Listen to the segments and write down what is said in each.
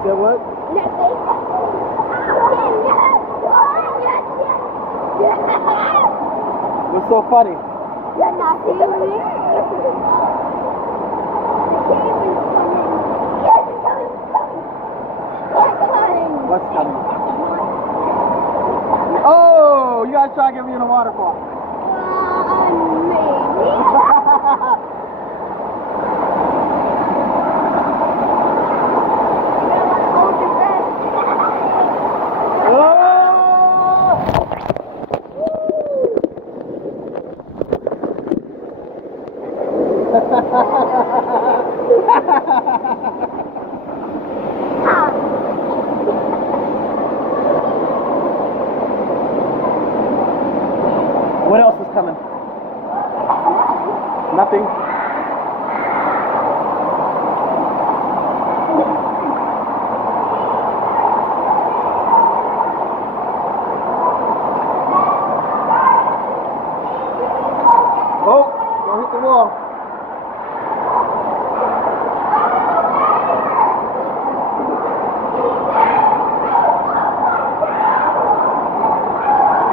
Said what? Nothing. What's so funny? You're not seeing me. What's coming? Oh, you guys try to get me in a waterfall. Maybe. What else is coming? Nothing. Oh, don't hit the wall.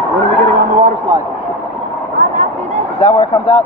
When are we getting on the water slide? After this. Is that where it comes out?